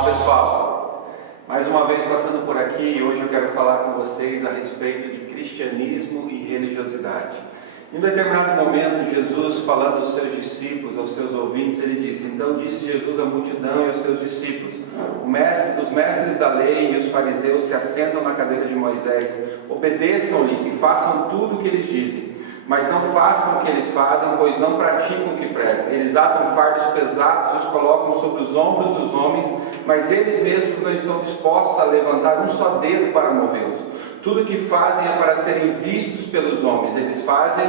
Olá pessoal, mais uma vez passando por aqui e hoje eu quero falar com vocês a respeito de cristianismo e religiosidade. Em um determinado momento, Jesus, falando aos seus discípulos, aos seus ouvintes, ele disse: então disse Jesus à multidão e aos seus discípulos: os mestres da lei e os fariseus se assentam na cadeira de Moisés, obedeçam-lhe e façam tudo o que eles dizem. Mas não façam o que eles fazem, pois não praticam o que pregam. Eles atam fardos pesados e os colocam sobre os ombros dos homens, mas eles mesmos não estão dispostos a levantar um só dedo para movê-los. Tudo o que fazem é para serem vistos pelos homens. Eles fazem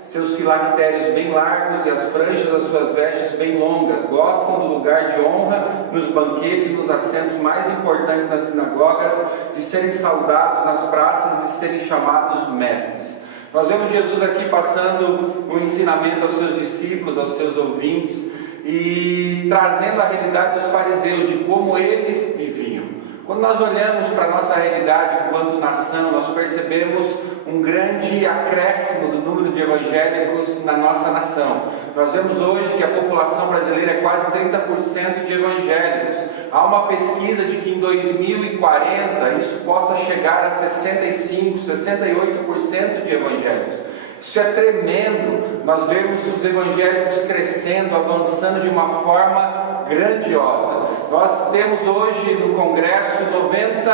seus filactérios bem largos e as franjas das suas vestes bem longas. Gostam do lugar de honra nos banquetes, nos assentos mais importantes nas sinagogas, de serem saudados nas praças e de serem chamados mestres. Nós vemos Jesus aqui passando um ensinamento aos seus discípulos, aos seus ouvintes, e trazendo a realidade dos fariseus, de como eles viviam. Quando nós olhamos para a nossa realidade enquanto nação, nós percebemos um grande acréscimo do número de evangélicos na nossa nação. Nós vemos hoje que a população brasileira é quase 30% de evangélicos. Há uma pesquisa de que em 2040 isso possa chegar a 65%, 68% de evangélicos. Isso é tremendo. Nós vemos os evangélicos crescendo, avançando de uma forma grandiosa. Nós temos hoje no Congresso 90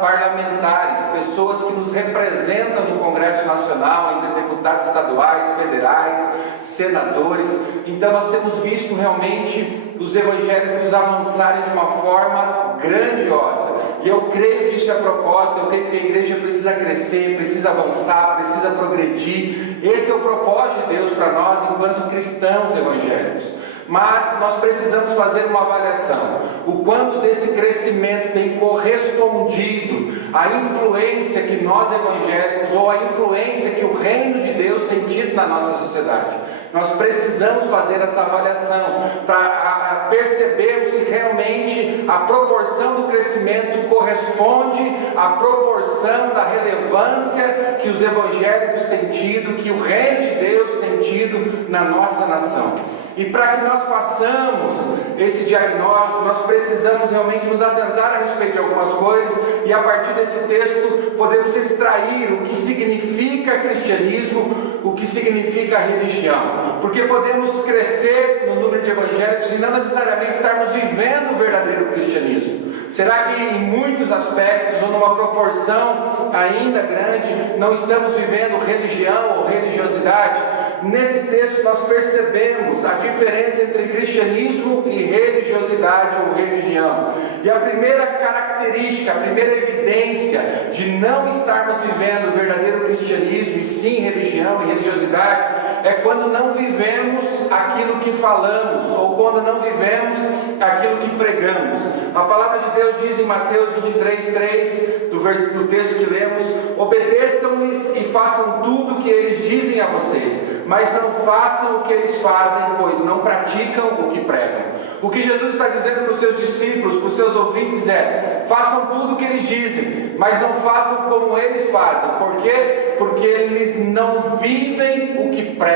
parlamentares, pessoas que nos representam no Congresso Nacional, entre deputados estaduais, federais, senadores. Então nós temos visto realmente os evangélicos avançarem de uma forma grandiosa. E eu creio que isso é propósito, eu creio que a igreja precisa crescer, precisa avançar, precisa progredir. Esse é o propósito de Deus para nós enquanto cristãos evangélicos. Mas nós precisamos fazer uma avaliação. O quanto desse crescimento tem correspondido à influência que nós evangélicos, ou à influência que o reino de Deus tem tido na nossa sociedade. Nós precisamos fazer essa avaliação para percebermos se realmente a proporção do crescimento corresponde à proporção da relevância que os evangélicos têm tido, que o reino de Deus tem tido na nossa nação. E para que nós façamos esse diagnóstico, nós precisamos realmente nos atentar a respeito de algumas coisas, e a partir desse texto podemos extrair o que significa cristianismo, o que significa religião. Porque podemos crescer no número de evangélicos e não necessariamente estarmos vivendo o verdadeiro cristianismo. Será que em muitos aspectos, ou numa proporção ainda grande, não estamos vivendo religião ou religiosidade? Nesse texto nós percebemos a diferença entre cristianismo e religiosidade ou religião. E a primeira característica, a primeira evidência de não estarmos vivendo o verdadeiro cristianismo e sim religião e religiosidade é quando não vivemos aquilo que falamos, ou quando não vivemos aquilo que pregamos. A palavra de Deus diz em Mateus 23:3, do texto que lemos: obedeçam-lhes e façam tudo o que eles dizem a vocês, mas não façam o que eles fazem, pois não praticam o que pregam. O que Jesus está dizendo para os seus discípulos, para os seus ouvintes é: façam tudo o que eles dizem, mas não façam como eles fazem. Por quê? Porque eles não vivem o que pregam.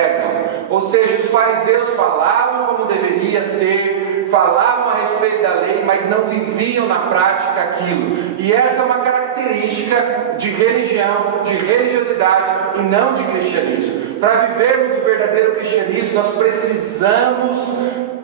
Ou seja, os fariseus falavam como deveria ser, falavam a respeito da lei, mas não viviam na prática aquilo. E essa é uma característica de religião, de religiosidade e não de cristianismo. Para vivermos o verdadeiro cristianismo, nós precisamos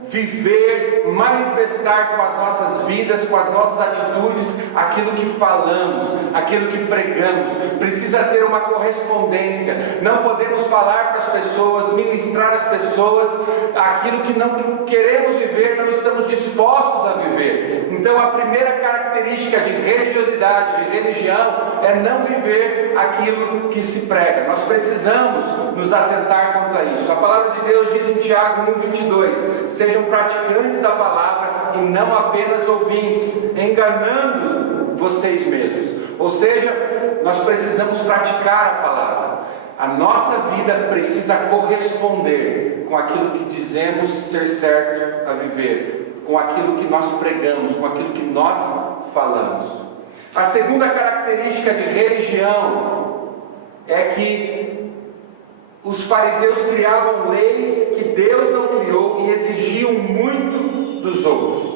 viver, manifestar com as nossas vidas, com as nossas atitudes, aquilo que falamos, aquilo que pregamos. Precisa ter uma correspondência. Não podemos falar para as pessoas, ministrar às pessoas aquilo que não queremos viver, não estamos dispostos a viver. Então a primeira característica de religiosidade, de religião, é não viver aquilo que se prega. Nós precisamos nos atentar quanto a isso. A palavra de Deus diz em Tiago 1:22: sejam praticantes da palavra e não apenas ouvintes, enganando vocês mesmos. Ou seja, nós precisamos praticar a palavra. A nossa vida precisa corresponder com aquilo que dizemos ser certo a viver, com aquilo que nós pregamos, com aquilo que nós falamos. A segunda característica de religião é que os fariseus criavam leis que Deus não criou e exigiam muito dos outros.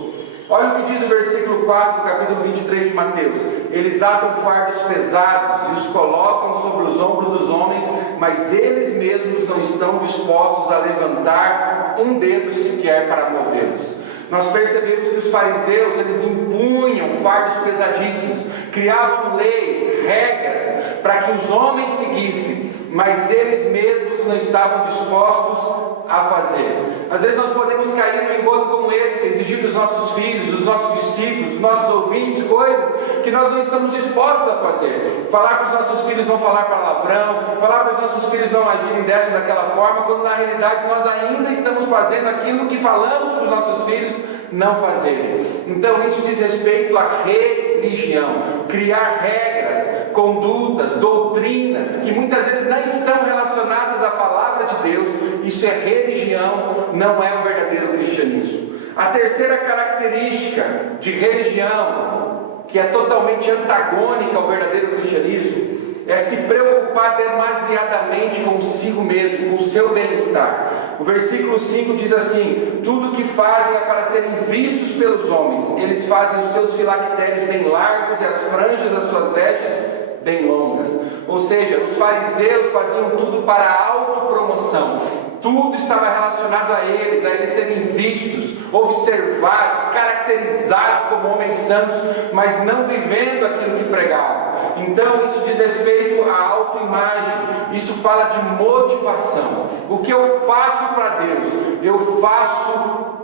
Olha o que diz o versículo 4 do capítulo 23 de Mateus: eles atam fardos pesados e os colocam sobre os ombros dos homens, mas eles mesmos não estão dispostos a levantar um dedo sequer para movê-los. Nós percebemos que os fariseus, eles impunham fardos pesadíssimos, criavam leis, regras para que os homens seguissem, mas eles mesmos não estavam dispostos a fazer. Às vezes nós podemos cair num engodo como esse, exigir dos nossos filhos, dos nossos discípulos, dos nossos ouvintes, coisas que nós não estamos dispostos a fazer. Falar para os nossos filhos não falar palavrão, falar para os nossos filhos não agirem dessa ou daquela forma, quando na realidade nós ainda estamos fazendo aquilo que falamos para os nossos filhos não fazerem. Então isso diz respeito à religião, criar regras, condutas, doutrinas que muitas vezes nem estão relacionadas à palavra de Deus. Isso é religião, não é o verdadeiro cristianismo. A terceira característica de religião, que é totalmente antagônica ao verdadeiro cristianismo, é se preocupar demasiadamente consigo mesmo, com o seu bem-estar. O versículo 5 diz assim: tudo o que fazem é para serem vistos pelos homens. Eles fazem os seus filactérios bem largos e as franjas das suas vestes bem longas. Ou seja, os fariseus faziam tudo para a autopromoção. Tudo estava relacionado a eles serem vistos, observados, caracterizados como homens santos, mas não vivendo aquilo que pregavam. Então isso diz respeito à autoimagem, isso fala de motivação. O que eu faço para Deus, eu faço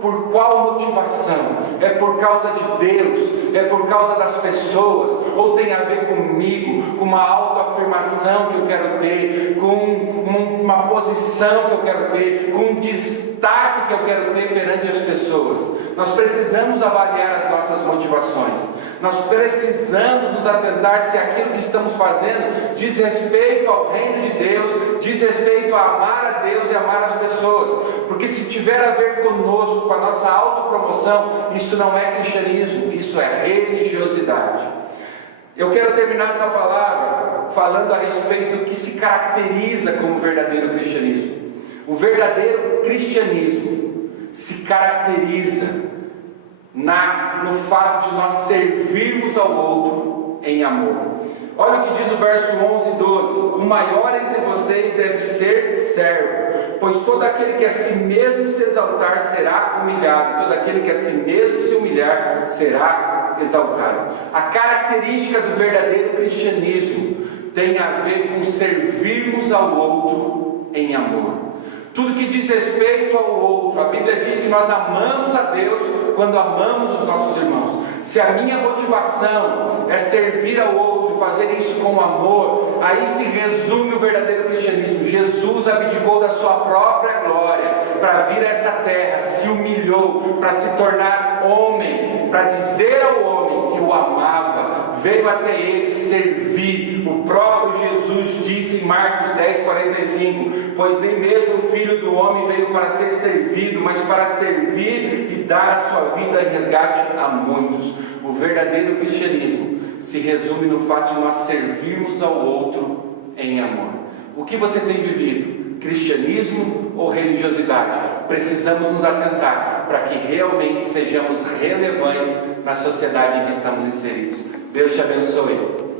por qual motivação? É por causa de Deus? É por causa das pessoas? Ou tem a ver comigo, com uma autoafirmação que eu quero ter, com uma posição que eu quero ter, com um destaque que eu quero ter perante as pessoas? Nós precisamos avaliar as nossas motivações. Nós precisamos nos atentar se aquilo que estamos fazendo diz respeito ao reino de Deus, diz respeito a amar a Deus e amar as pessoas. Porque se tiver a ver conosco, com a nossa autopromoção, isso não é cristianismo, isso é religiosidade. Eu quero terminar essa palavra falando a respeito do que se caracteriza como verdadeiro cristianismo. O verdadeiro cristianismo se caracteriza no fato de nós servirmos ao outro em amor. Olha o que diz o verso 11 e 12: o maior entre vocês deve ser servo, pois todo aquele que a si mesmo se exaltar será humilhado, e todo aquele que a si mesmo se humilhar será exaltado. A característica do verdadeiro cristianismo tem a ver com servirmos ao outro em amor. Tudo que diz respeito ao outro, a Bíblia diz que nós amamos a Deus quando amamos os nossos irmãos. Se a minha motivação é servir ao outro e fazer isso com amor, aí se resume o verdadeiro cristianismo. Jesus abdicou da sua própria glória para vir a essa terra, se humilhou para se tornar homem, para dizer ao homem que o amava, veio até ele servir. O próprio Jesus disse em Marcos 10:45: pois nem mesmo o Filho do Homem veio para ser servido, mas para servir e dar a sua vida em resgate a muitos. O verdadeiro cristianismo se resume no fato de nós servirmos ao outro em amor. O que você tem vivido? Cristianismo ou religiosidade? Precisamos nos atentar para que realmente sejamos relevantes na sociedade em que estamos inseridos. Deus te abençoe.